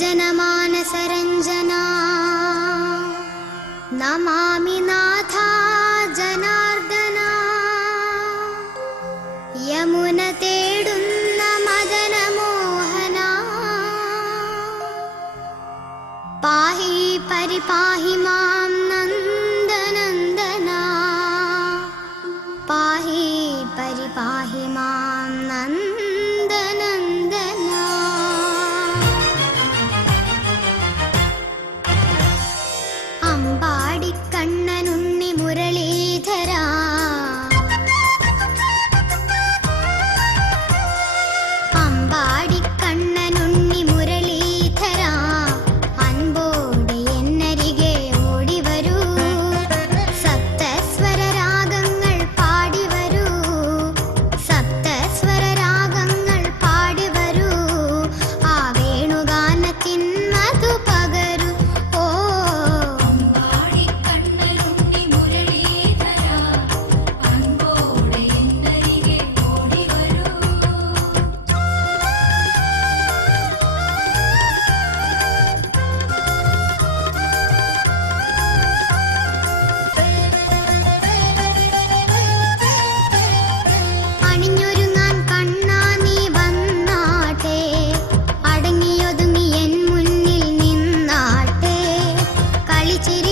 जनमानसरञ्जना नमामि नाथा जनार्दना यमुनतेडुन्न मदनमोहना पाहि परिपाहि मां नन्दनन्दना पाहि परिपाहि मां नन्दनन्दना अम्बाडिकण्णनुण्णि मुरलीधरा अम्बाडिकण्णनुण्णि मुरलीधरा अन्बोडे एन्नरिगे ओडि वरू सप्तस्वर रागങ്ങൾ പാടി വരൂ സപ്തസ്വര രാഗങ്ങൾ പാടി വരൂ ആ വേണുഗാനത്തിൻ മധു പകരു ഓ അമ്പാടിക്കണ്ണനുണ്ണി മുരളീധര അൻപോടെ എന്നരികെ ഓടി വരൂ അണിഞ്ഞൊരുങ്ങാൻ കണ്ണാ നീ വന്നാട്ടെ അടങ്ങിയൊതുങ്ങി എൻ മുന്നിൽ നിന്നാട്ടെ കളിച്ചിരി